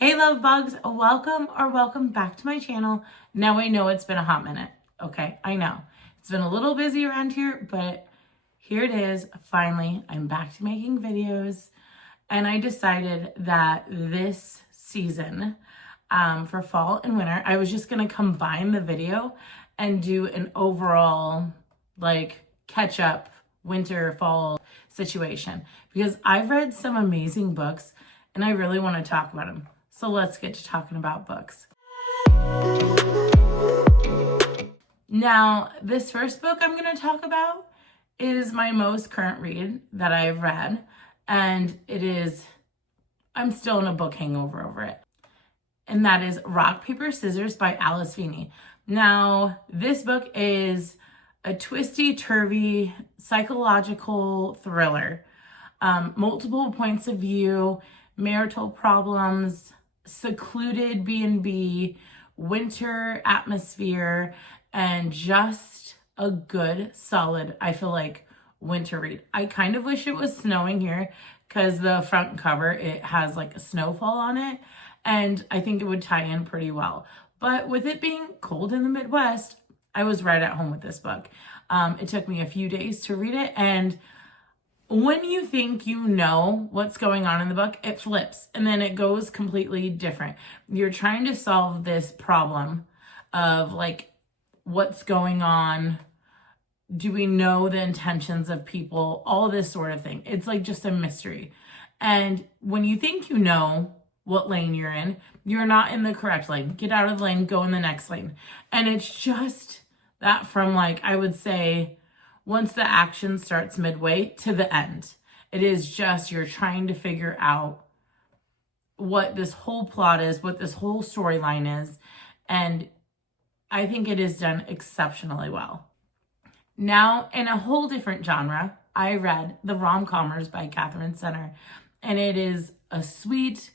Hey love bugs, welcome back to my channel. Now I know it's been a hot minute. Okay, I know. It's been a little busy around here, but here it is. Finally, I'm back to making videos. And I decided that this season, for fall and winter, I was just gonna combine the video and do an overall catch up winter fall situation because I've read some amazing books and I really want to talk about them. So let's get to talking about books. Now, this first book I'm going to talk about is my most current read that I've read, and I'm still in a book hangover over it. And that is Rock, Paper, Scissors by Alice Feeney. Now, this book is a twisty-turvy psychological thriller. Multiple points of view, marital problems, secluded B&B, winter atmosphere, and just a good, solid, I feel like, winter read. I kind of wish it was snowing here because the front cover, it has like a snowfall on it, and I think it would tie in pretty well. But with it being cold in the Midwest, I was right at home with this book. It took me a few days to read it, and when you think you know what's going on in the book, it flips and then it goes completely different. You're trying to solve this problem of what's going on. Do we know the intentions of people? All this sort of thing. It's just a mystery. And when you think you know what lane you're in, you're not in the correct lane. Get out of the lane, go in the next lane. And it's just that from I would say, once the action starts midway to the end. It is just you're trying to figure out what this whole plot is, what this whole storyline is, and I think it is done exceptionally well. Now, in a whole different genre, I read The Rom-Commers by Katherine, and it is a sweet,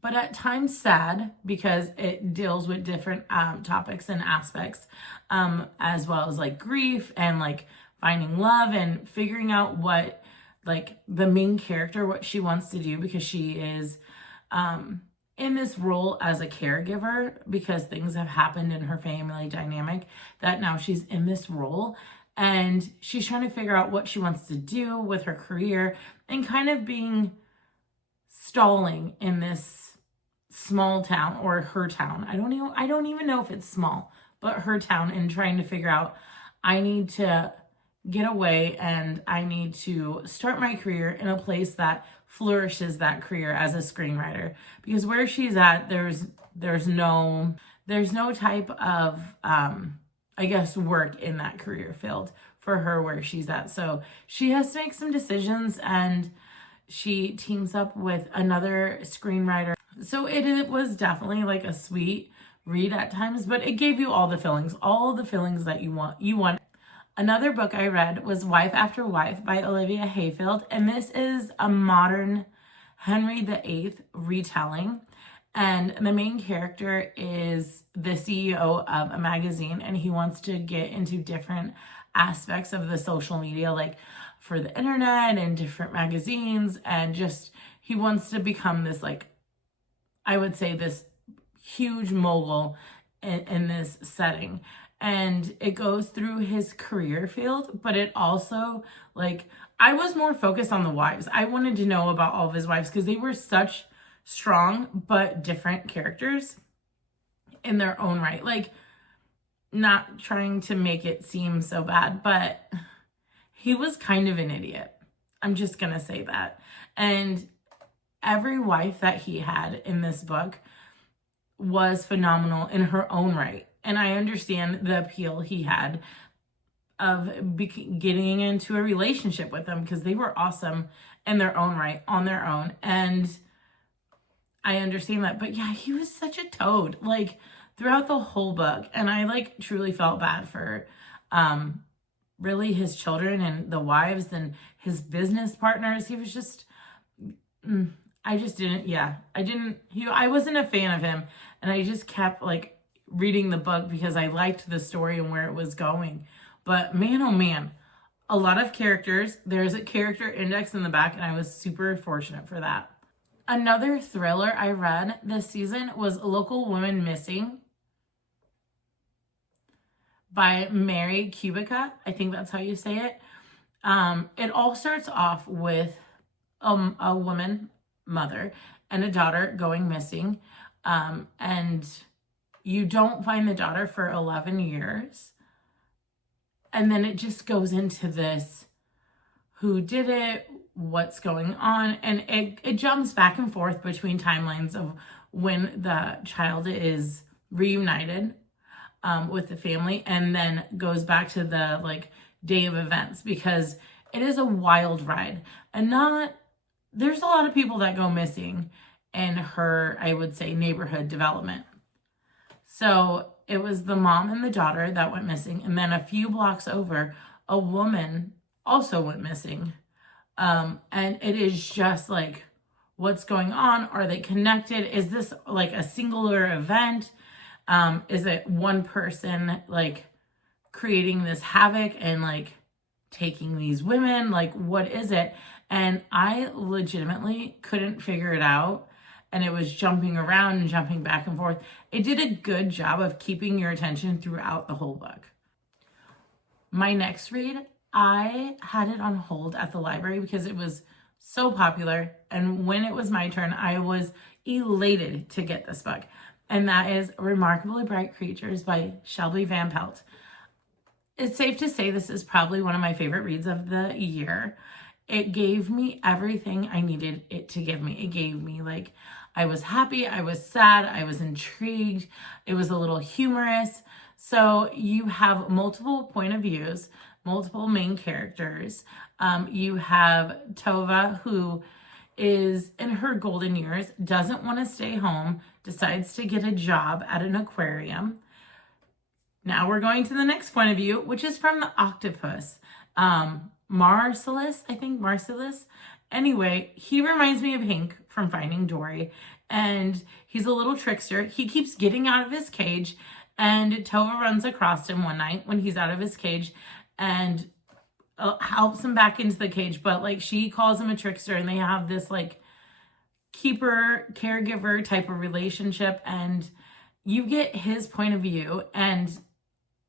but at times sad because it deals with different topics and aspects, as well as grief and finding love and figuring out what the main character, what she wants to do, because she is in this role as a caregiver because things have happened in her family dynamic that now she's in this role and she's trying to figure out what she wants to do with her career and kind of stalling in this small town, or her town. I don't even know if it's small, but her town, and trying to figure out, I need to get away and I need to start my career in a place that flourishes that career as a screenwriter, because where she's at, there's no type of I guess work in that career field for her where she's at. So she has to make some decisions, and she teams up with another screenwriter. So it was definitely a sweet read at times, but it gave you all the feelings that you want. Another book I read was Wife After Wife by Olivia Hayfield, and this is a modern Henry VIII retelling. And the main character is the CEO of a magazine, and he wants to get into different aspects of the social media, for the internet and different magazines, and just he wants to become this I would say this huge mogul in this setting. And it goes through his career field, but it also I was more focused on the wives. I wanted to know about all of his wives because they were such strong but different characters in their own right. Not trying to make it seem so bad, but he was kind of an idiot. I'm just gonna say that. And every wife that he had in this book was phenomenal in her own right. And I understand the appeal he had of getting into a relationship with them because they were awesome in their own right, on their own. And I understand that. But yeah, he was such a toad, throughout the whole book. And I truly felt bad for really his children and the wives and his business partners. He was just, I wasn't a fan of him. And I just kept reading the book because I liked the story and where it was going. But man, oh man, a lot of characters. There's a character index in the back, and I was super fortunate for that. Another thriller I read this season was Local Women Missing by Mary Kubica. I think that's how you say it. It all starts off with a woman, mother, and a daughter going missing. And you don't find the daughter for 11 years. And then it just goes into this, who did it, what's going on. And it jumps back and forth between timelines of when the child is reunited with the family, and then goes back to the like day of events, because it is a wild ride. And there's a lot of people that go missing in her, I would say, neighborhood development. So it was the mom and the daughter that went missing. And then a few blocks over, a woman also went missing. And it is just like, what's going on? Are they connected? Is this like a singular event? Is it one person like creating this havoc and like taking these women? Like, what is it? And I legitimately couldn't figure it out. And it was jumping around and jumping back and forth. It did a good job of keeping your attention throughout the whole book. My next read, I had it on hold at the library because it was so popular. And when it was my turn, I was elated to get this book. And that is Remarkably Bright Creatures by Shelby Van Pelt. It's safe to say this is probably one of my favorite reads of the year. It gave me everything I needed it to give me. It gave me like, I was happy, I was sad, I was intrigued. It was a little humorous. So you have multiple point of views, multiple main characters. You have Tova, who is in her golden years, doesn't want to stay home, decides to get a job at an aquarium. Now we're going to the next point of view, which is from the octopus. Marcellus, I think Marcellus. Anyway, he reminds me of Hank from Finding Dory, and he's a little trickster. He keeps getting out of his cage, and Tova runs across him one night when he's out of his cage and helps him back into the cage. But like, she calls him a trickster, and they have this like keeper caregiver type of relationship, and you get his point of view. And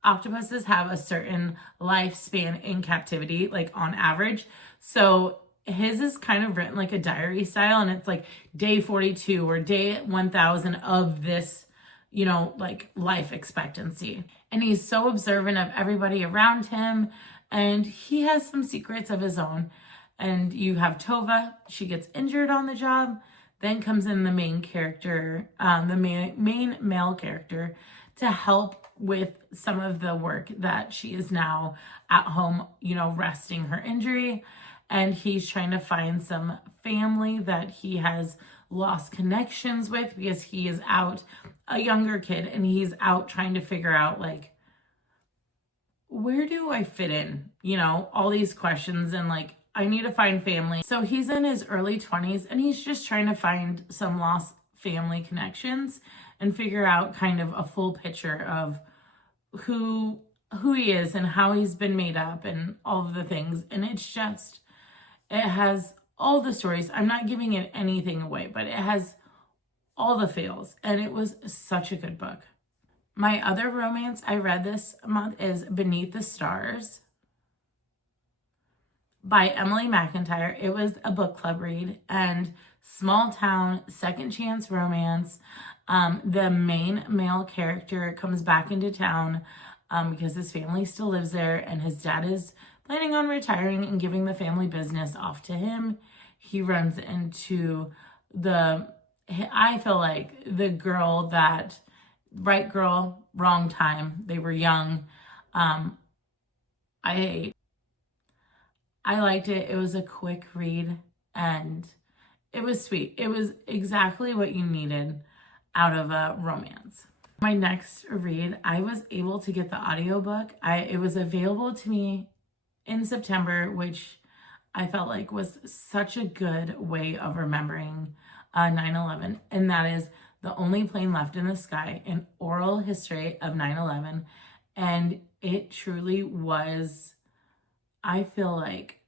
octopuses have a certain lifespan in captivity, like on average. So his is kind of written like a diary style, and it's like day 42 or day 1000 of this, you know, like life expectancy. And he's so observant of everybody around him, and he has some secrets of his own. And you have Tova, she gets injured on the job. Then comes in the main character, the main male character, to help with some of the work that she is now at home, you know, resting her injury. And he's trying to find some family that he has lost connections with, because he is out, a younger kid, and he's out trying to figure out like, where do I fit in? You know, all these questions, and like, I need to find family. So he's in his early 20s, and he's just trying to find some lost family connections and figure out kind of a full picture of who he is and how he's been made up and all of the things. And it's just, it has all the stories. I'm not giving it anything away, but it has all the feels, and it was such a good book. My other romance I read this month is Beneath the Stars by Emily McIntire. It was a book club read, and small town, second chance romance. The main male character comes back into town because his family still lives there, and his dad is planning on retiring and giving the family business off to him. He runs into I feel like the girl that, right girl, wrong time. They were young. I liked it. It was a quick read, and it was sweet. It was exactly what you needed out of a romance. My next read, I was able to get the audiobook. It was available to me in September, which I felt like was such a good way of remembering 9/11. And that is The Only Plane Left in the Sky, an oral history of 9/11. And it truly was, I feel like,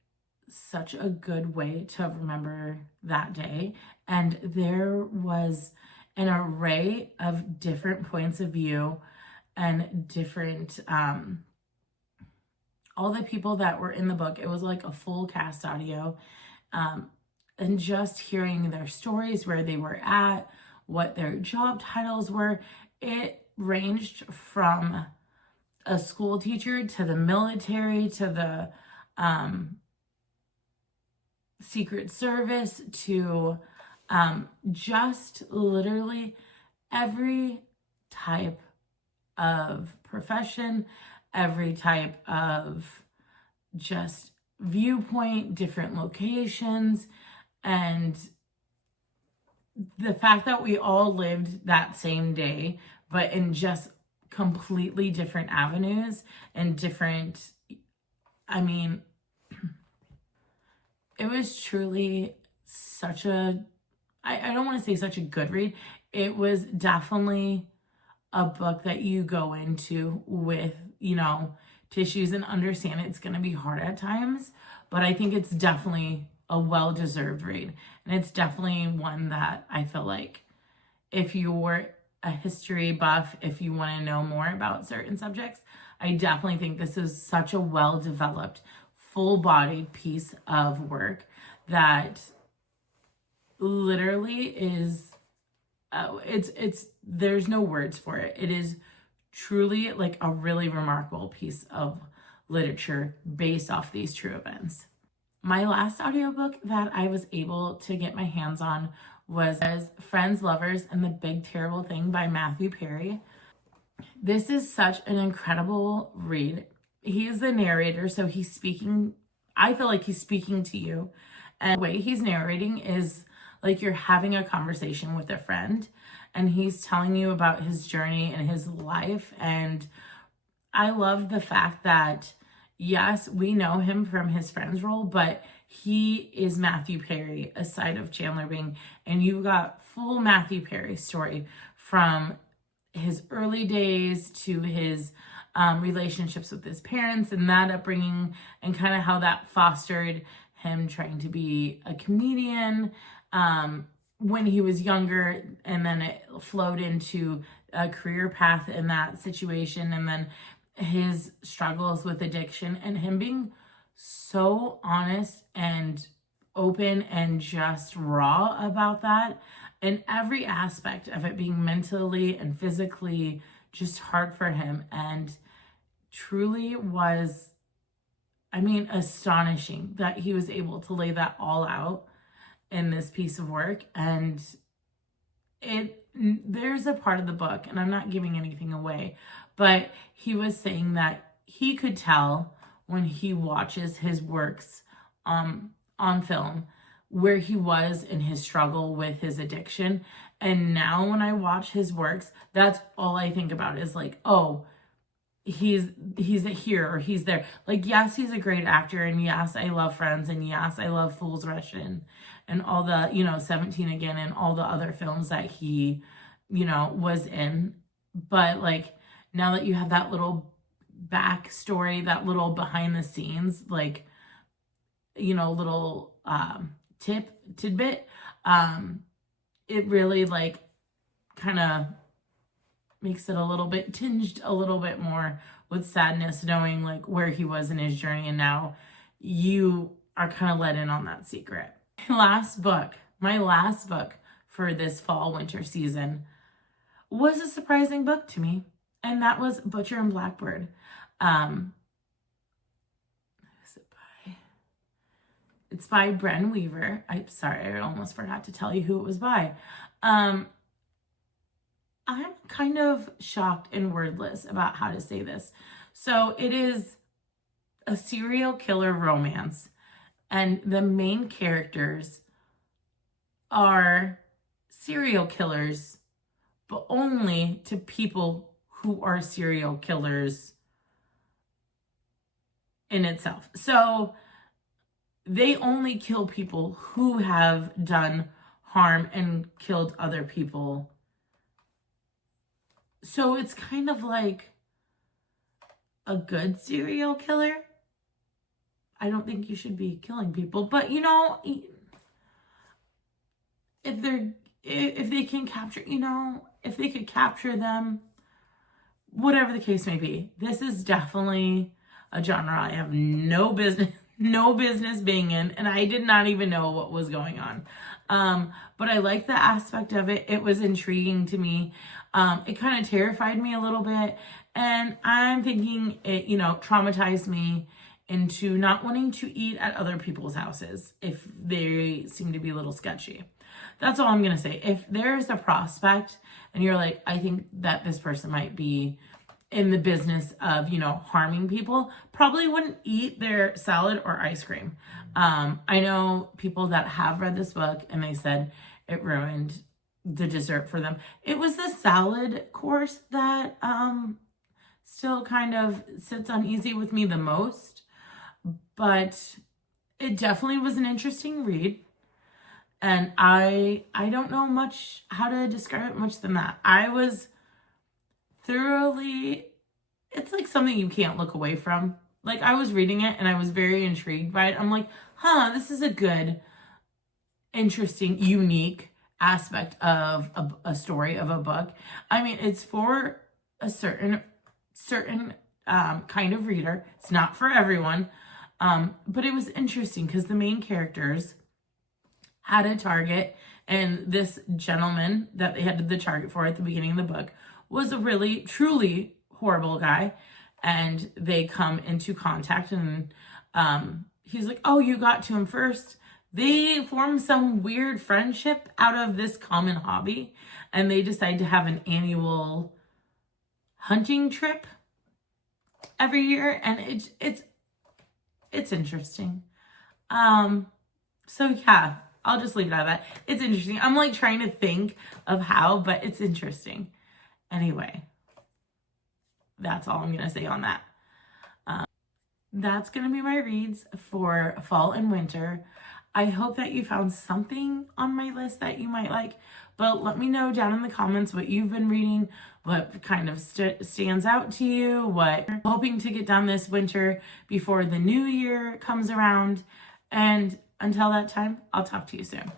such a good way to remember that day. And there was an array of different points of view and different, all the people that were in the book. It was like a full cast audio. And just hearing their stories, where they were at, what their job titles were, it ranged from a school teacher to the military to the Secret Service to just literally every type of profession, every type of just viewpoint, different locations. And the fact that we all lived that same day, but in just completely different avenues and different, I mean, it was truly such a, I don't want to say such a good read. It was definitely a book that you go into with, tissues and understand it's going to be hard at times, but I think it's definitely a well-deserved read. And it's definitely one that I feel like if you're a history buff, if you want to know more about certain subjects, I definitely think this is such a well-developed, full-bodied piece of work that literally is, there's no words for it. It is truly like a really remarkable piece of literature based off these true events. My last audiobook that I was able to get my hands on was Friends, Lovers, and the Big Terrible Thing by Matthew Perry. This is such an incredible read. He is the narrator, so he's speaking, I feel like he's speaking to you. And the way he's narrating is like you're having a conversation with a friend, and he's telling you about his journey and his life. And I love the fact that, yes, we know him from his Friends role, but he is Matthew Perry, aside of Chandler Bing. And you got full Matthew Perry story from his early days to his relationships with his parents and that upbringing, and kind of how that fostered him trying to be a comedian when he was younger, and then it flowed into a career path in that situation, and then his struggles with addiction, and him being so honest and open and just raw about that, and every aspect of it being mentally and physically just hard for him, and truly was, astonishing that he was able to lay that all out in this piece of work. And there's a part of the book, and I'm not giving anything away, but he was saying that he could tell when he watches his works on film where he was in his struggle with his addiction. And now when I watch his works, that's all I think about is like, oh, he's here or he's there. Like, yes, he's a great actor, and yes, I love Friends, and yes, I love Fool's Rush and all the, 17 Again and all the other films that he, was in. But like, now that you have that little backstory, that little behind the scenes, like, little tidbit, it really like kind of makes it a little bit tinged a little bit more with sadness, knowing like where he was in his journey, and now you are kind of let in on that secret. My last book for this fall winter season was a surprising book to me, and that was Butcher and Blackbird. Who's it by? It's by Brynne Weaver. I'm sorry, I almost forgot to tell you who it was by. I'm kind of shocked and wordless about how to say this. So it is a serial killer romance, and the main characters are serial killers, but only to people who are serial killers in itself. So they only kill people who have done harm and killed other people. So it's kind of like a good serial killer. I don't think you should be killing people, but if they can capture, you know, if they could capture them, whatever the case may be. This is definitely a genre I have no business being in, and I did not even know what was going on. But I like the aspect of it. It was intriguing to me. It kind of terrified me a little bit, and I'm thinking it, you know, traumatized me into not wanting to eat at other people's houses if they seem to be a little sketchy. That's all I'm going to say. If there's a prospect and you're like, I think that this person might be in the business of, you know, harming people, probably wouldn't eat their salad or ice cream. I know people that have read this book and they said it ruined the dessert for them. It was the salad course that still kind of sits uneasy with me the most, but it definitely was an interesting read. And I don't know much how to describe it much than that. I was thoroughly, it's like something you can't look away from. Like, I was reading it and I was very intrigued by it. I'm like, this is a good, interesting, unique aspect of a story of a book. I mean, it's for a certain kind of reader. It's not for everyone. But it was interesting because the main characters had a target, and this gentleman that they had the target for at the beginning of the book was a really, truly horrible guy. And they come into contact, and he's like, oh, you got to him first. They form some weird friendship out of this common hobby, and they decide to have an annual hunting trip every year, and it's interesting. So yeah, I'll just leave it at that. It's interesting. I'm like trying to think of how, but it's interesting. Anyway, that's all I'm going to say on that. That's going to be my reads for fall and winter. I hope that you found something on my list that you might like, but let me know down in the comments what you've been reading, what kind of stands out to you, what you're hoping to get done this winter before the new year comes around. And until that time, I'll talk to you soon.